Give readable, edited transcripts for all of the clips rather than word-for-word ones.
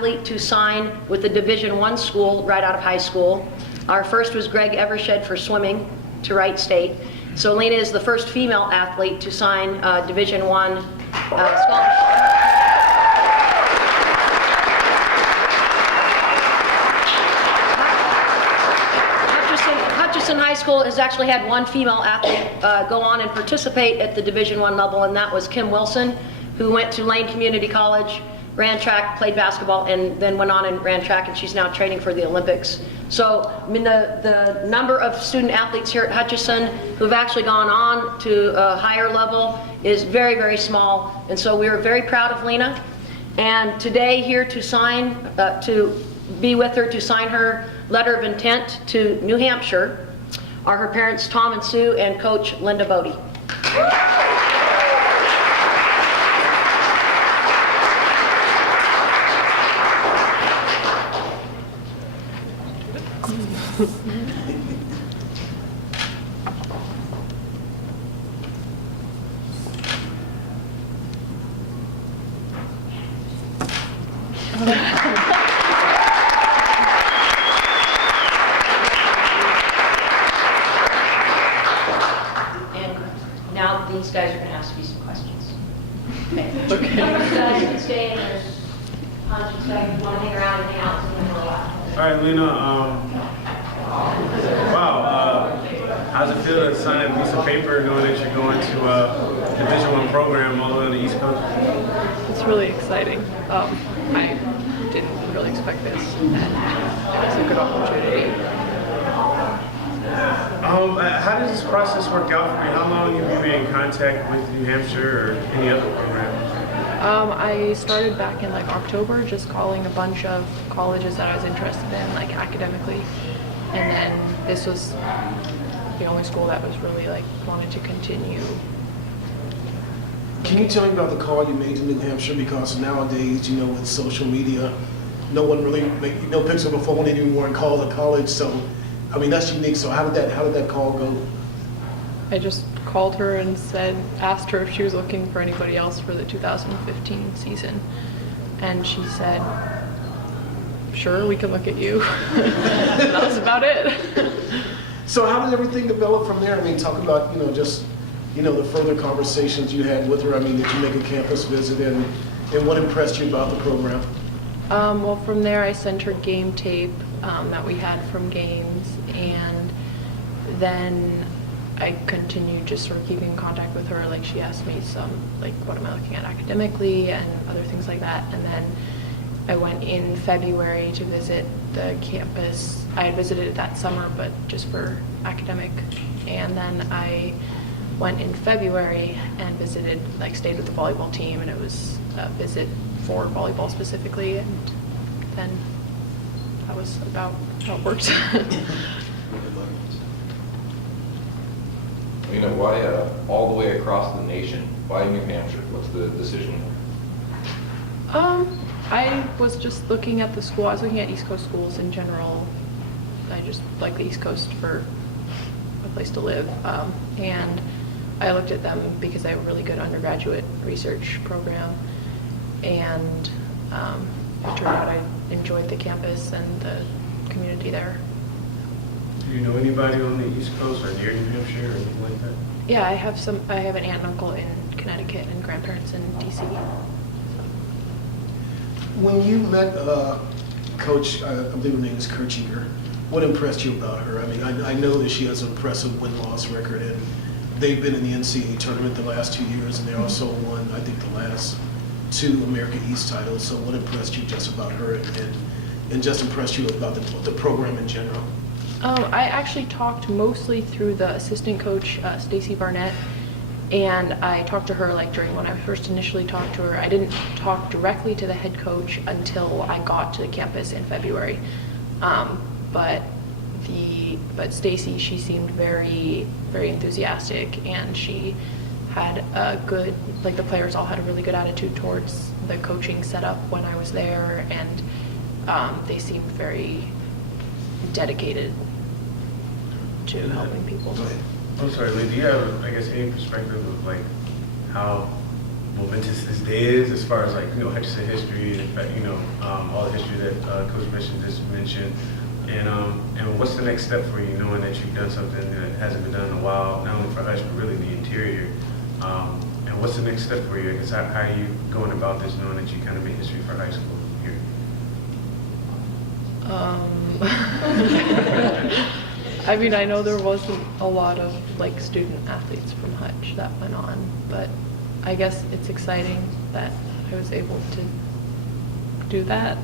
athlete to sign with a Division I school right out of high school. Our first was Greg Evershed for swimming to Wright State. So Lina is the first female athlete to sign Division I scholarship. High School has actually had one female athlete go on and participate at the Division I level, and that was Kim Wilson, who went to Lane Community College, ran track, played basketball, and then went on and ran track, and she's now training for the Olympics. So I mean, the number of student athletes here at Hutchinson who've actually gone on to a higher level is very, very small, and so we are very proud of Lina. And today here to sign, to be with her to sign her letter of intent to New Hampshire are her parents Tom and Sue and Coach Linda Bodie. These guys are going to ask you some questions. Okay. Okay. You guys can stay and there's punch and stuff. If you want to hang around and hang out, it's going to be a lot. All right, Lina. Wow. How's it feel to sign a piece of paper knowing that you're going to a Division I program all the way on the East Coast? It's really exciting. I didn't really expect this, and it's a good opportunity. How does this process work out for you? How long have you been in contact with New Hampshire or any other program? I started back in like October, just calling a bunch of colleges that I was interested in, like academically, and then this was the only school that was really like wanted to continue. Can you tell me about the call you made to New Hampshire? Because nowadays, you know, with social media, no one really picks up a phone anymore and calls a college. So, I mean, that's unique. So how did that call go? I just called her and asked her if she was looking for anybody else for the 2015 season, and she said, "Sure, we can look at you." That was about it. So how did everything develop from there? I mean, talk about the further conversations you had with her. I mean, did you make a campus visit, and what impressed you about the program? Well, from there I sent her game tape that we had from games, and then I continued just sort of keeping in contact with her. Like, she asked me some, like, what am I looking at academically and other things like that. And then I went in February to visit the campus. I had visited it that summer, but just for academic. And then I went in February and visited, like, stayed with the volleyball team, and it was a visit for volleyball specifically. And then that was about how it worked. Why all the way across the nation? Why New Hampshire? What's the decision? I was just looking at the school. I was looking at East Coast schools in general. I just like the East Coast for a place to live. And I looked at them because they have a really good undergraduate research program. And it turned out I enjoyed the campus and the community there. Do you know anybody on the East Coast or near New Hampshire or anything like that? Yeah, I have an aunt and uncle in Connecticut and grandparents in DC. When you met Coach, I believe her name is Kirchinger, what impressed you about her? I mean, I know that she has an impressive win-loss record, and they've been in the NCAA tournament the last 2 years, and they also won, I think, the last 2 America East titles. So what impressed you just about her, and just impressed you about the program in general? I actually talked mostly through the assistant coach, Stacy Barnett, and I talked to her like during when I first initially talked to her. I didn't talk directly to the head coach until I got to the campus in February. But Stacy, she seemed very, very enthusiastic, and she had a good, like, the players all had a really good attitude towards the coaching setup when I was there, and they seemed very dedicated to helping people. I'm sorry, Lee, do you have, I guess, any perspective of like how momentous this day is, as far as like, you know, Hutchinson history, in fact, you know, all the history that Coach Mission just mentioned. And what's the next step for you, knowing that you've done something that hasn't been done in a while, not only for Hutch, but really the interior? And what's the next step for you? I guess how are you going about this, knowing that you kind of made history for high school here? I mean, I know there wasn't a lot of like student athletes from Hutch that went on, but I guess it's exciting that I was able to do that.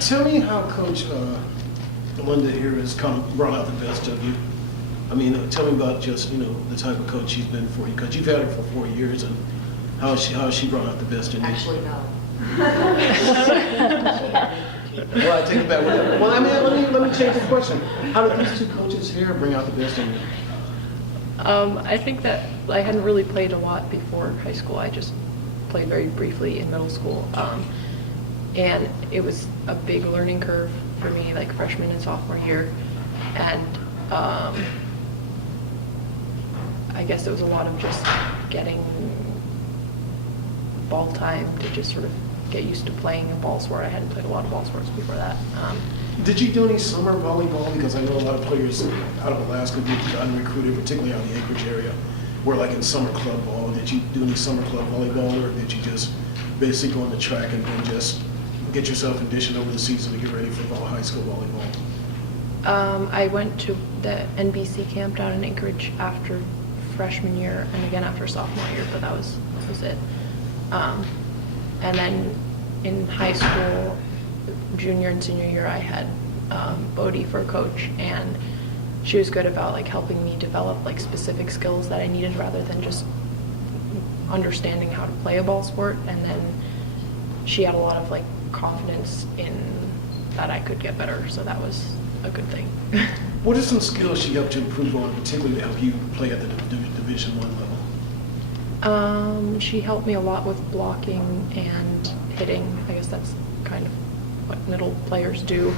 Tell me how Coach Linda here has come brought out the best of you. I mean, tell me about just, you know, the type of coach she's been for you, because you've had her for 4 years, and how has she brought out the best in you? Actually, no. Well, I take it back. Well, I mean, let me change the question. How did these two coaches here bring out the best in you? I think that I hadn't really played a lot before high school. I just played very briefly in middle school. And it was a big learning curve for me, like freshman and sophomore year. And I guess it was a lot of just getting ball time to just sort of get used to playing in ball sport. I hadn't played a lot of ball sports before that. Did you do any summer volleyball? Because I know a lot of players out of Alaska get gotten recruited, particularly out of the Anchorage area, where like in summer club ball. Did you do any summer club volleyball, or did you just basically go on the track and then just get yourself conditioned over the season to get ready for high school volleyball? I went to the NBC camp down in Anchorage after freshman year and again after sophomore year, but that was it. And then in high school, junior and senior year, I had Bodie for a coach, and she was good about like helping me develop like specific skills that I needed rather than just understanding how to play a ball sport. And then she had a lot of like confidence in that I could get better, so that was a good thing. What are some skills she helped you improve on, particularly to help you play at the Division I level? She helped me a lot with blocking and hitting. I guess that's kind of what middle players do.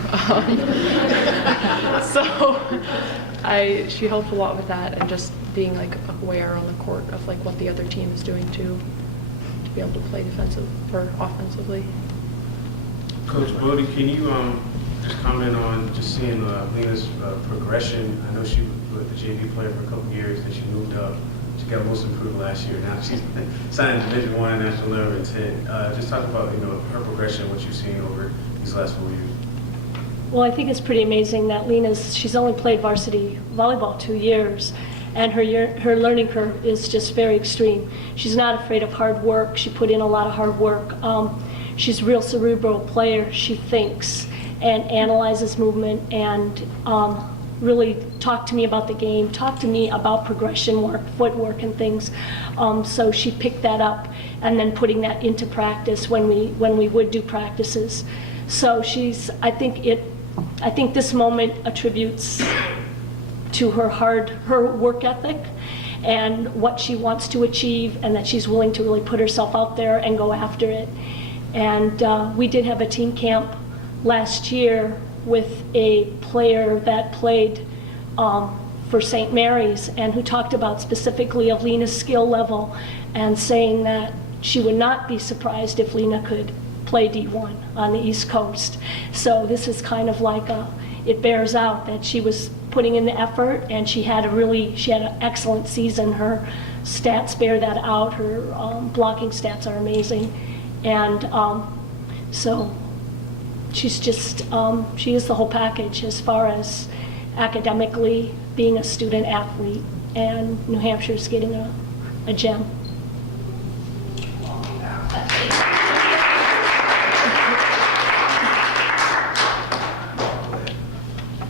She helped a lot with that, and just being like aware on the court of like what the other team is doing too, to be able to play defensive or offensively. Coach Bodie, can you just comment on just seeing Lina's progression? I know she was the JV player for a couple years, then she moved up. She got most improved last year. Now she's signed Division I national level intent. Just talk about, you know, her progression, what you've seen over these last 4 years. Well, I think it's pretty amazing that she's only played varsity volleyball 2 years, and her learning curve is just very extreme. She's not afraid of hard work. She put in a lot of hard work. She's a real cerebral player. She thinks and analyzes movement, and really talk to me about the game, talk to me about progression work, footwork and things. So she picked that up and then putting that into practice when we would do practices. So I think this moment attributes to her work ethic and what she wants to achieve, and that she's willing to really put herself out there and go after it. And we did have a team camp last year with a player that played for St. Mary's, and who talked about specifically of Lina's skill level, and saying that she would not be surprised if Lina could play D1 on the East Coast. So this is kind of like it bears out that she was putting in the effort, and she had an excellent season. Her stats bear that out. Her blocking stats are amazing, and so she's just, she is the whole package as far as academically being a student athlete, and New Hampshire's getting a gem.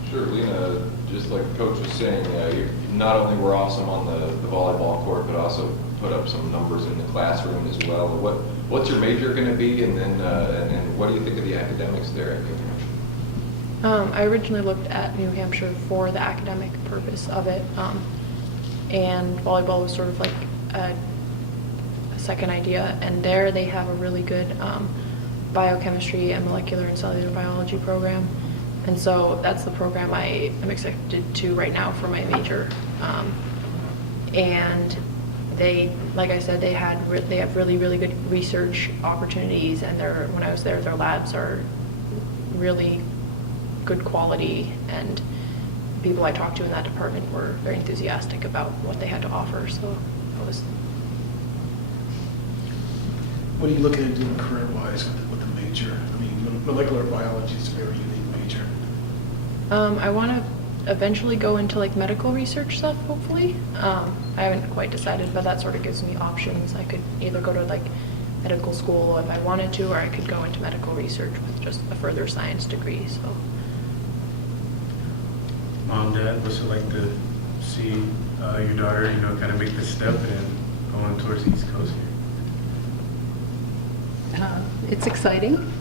Sure, Lina, just like the coach was saying, you not only were awesome on the volleyball court, but also put up some numbers in the classroom as well. What's your major going to be, and then what do you think of the academics there at New Hampshire? I originally looked at New Hampshire for the academic purpose of it, and volleyball was sort of like a second idea. And there they have a really good biochemistry and molecular and cellular biology program, and so that's the program I am accepted to right now for my major. And they, like I said, they have really, really good research opportunities, and when I was there, their labs are really good quality, and people I talked to in that department were very enthusiastic about what they had to offer, so it was. What are you looking at doing career-wise with the major? I mean, molecular biology is a very unique major. I want to eventually go into like medical research stuff, hopefully. I haven't quite decided, but that sort of gives me options. I could either go to like medical school if I wanted to, or I could go into medical research with just a further science degree. So. Mom, Dad, what's it like to see your daughter, kind of make this step and going towards the East Coast here? It's exciting.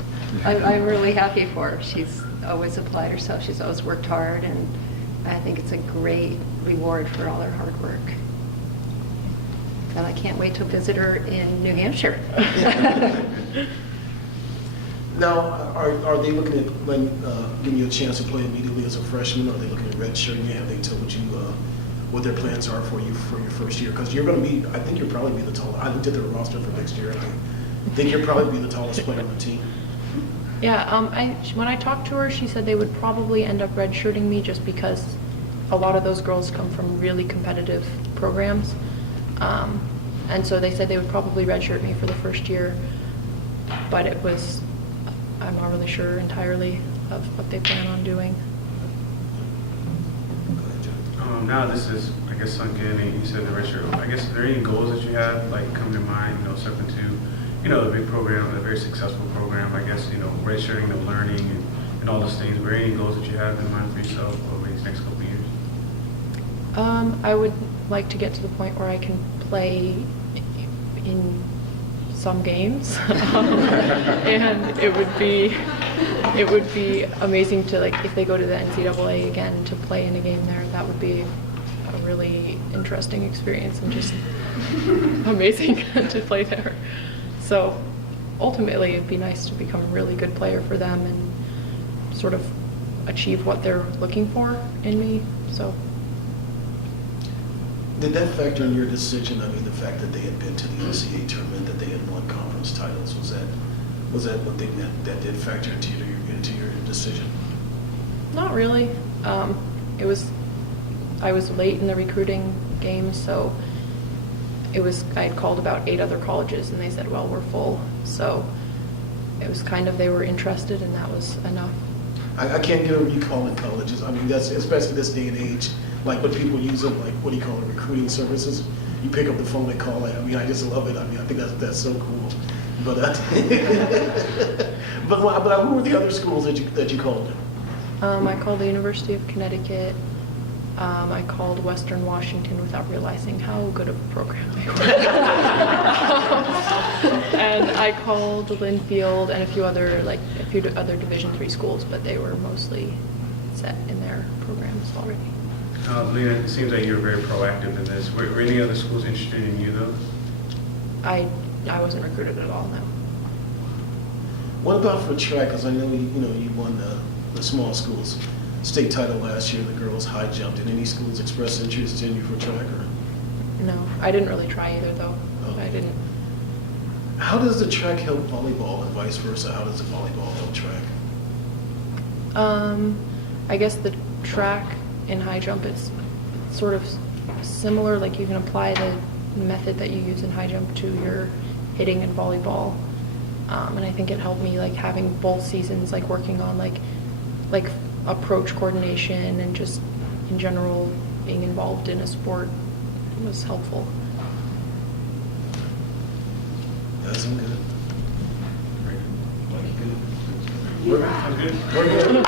I'm really happy for her. She's always applied herself. She's always worked hard, and I think it's a great reward for all her hard work. And I can't wait to visit her in New Hampshire. Now, are they looking at giving you a chance to play immediately as a freshman? Are they looking at redshirting you? Have they told you what their plans are for you for your first year? Because you're going to be, I think you'll probably be the tallest. I looked at the roster for next year, and I think you'll probably be the tallest player on the team. Yeah, when I talked to her, she said they would probably end up redshirting me just because a lot of those girls come from really competitive programs. And so they said they would probably redshirt me for the first year, but I'm not really sure entirely of what they plan on doing. Now this is, I guess, sunk in, and you said the redshirt. I guess, are there any goals that you have, like, come to mind, something to, a big program, a very successful program, I guess, redshirting, the learning, and all those things. Were there any goals that you have in mind for yourself over these next couple of years? I would like to get to the point where I can play in some games, and it would be amazing to, like, if they go to the NCAA again, to play in a game there. That would be a really interesting experience and just amazing to play there. So ultimately, it'd be nice to become a really good player for them and sort of achieve what they're looking for in me. So. Did that factor in your decision? I mean, the fact that they had been to the NCAA tournament, that they had won conference titles, was that one thing that did factor into your decision? Not really. I was late in the recruiting game, so I had called about 8 other colleges, and they said, well, we're full. So it was kind of, they were interested, and that was enough. I can't get over you calling colleges. I mean, that's especially this day and age. Like, when people use them, like, what do you call it, recruiting services? You pick up the phone and call it. I mean, I just love it. I mean, I think that's so cool. But but who were the other schools that you called? I called the University of Connecticut. I called Western Washington without realizing how good of a program they were. And I called Linfield and a few other Division III schools, but they were mostly set in their programs already. Lina, it seems like you're very proactive in this. Were any other schools interested in you, though? I wasn't recruited at all, no. What about for track? Because I know you won the small schools state title last year. The girls high jumped. Did any schools express interest in you for track? Or? No, I didn't really try either, though. Oh. I didn't. How does the track help volleyball, and vice versa? How does the volleyball help track? I guess the track in high jump is sort of similar. Like, you can apply the method that you use in high jump to your hitting in volleyball. And I think it helped me, like, having both seasons, like, working on like approach coordination and just in general being involved in a sport was helpful. That's good. We're good.